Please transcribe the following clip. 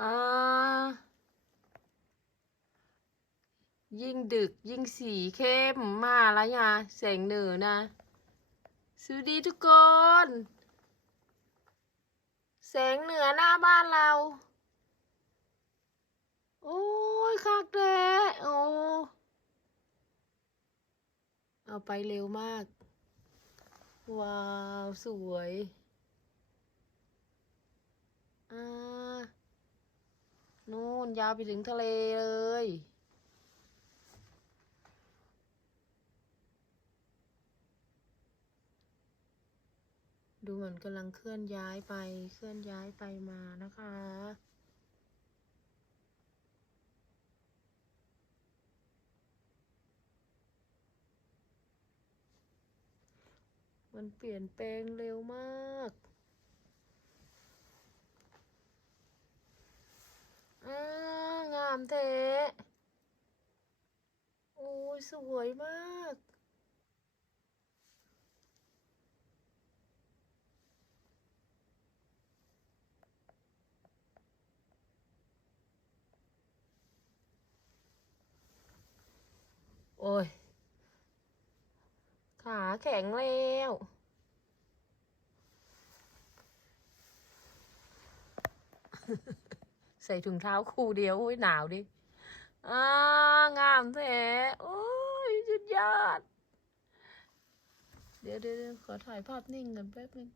อ่ายิ่งดึกยิ่งสีเข้มมาแล้วยาแสงเหนือนะ สวัสดีทุกคน แสงเหนือหน้าบ้านเรา โอ้ยคักแท้โอ้เอาไปเร็วมาก ว้าว สวยอ่า นู่นยาวไปถึงทะเลเลย ดูเหมือนกำลังเคลื่อนย้ายไปเคลื่อนย้ายไปมานะคะมันเปลี่ยนแปลงเร็วมากอ่ามแท้ โอ้ย สวยมาก โอ้ย ขาแข็งแล้ว ใส่ถุงเท้าคู่เดียวโอ้ยหนาวดิอ่างามแท้โอ้ยสุดยอด เดี๋ยวเดี๋ยวเดี๋ยวขอถ่ายภาพนิ่งกันแป๊บนึง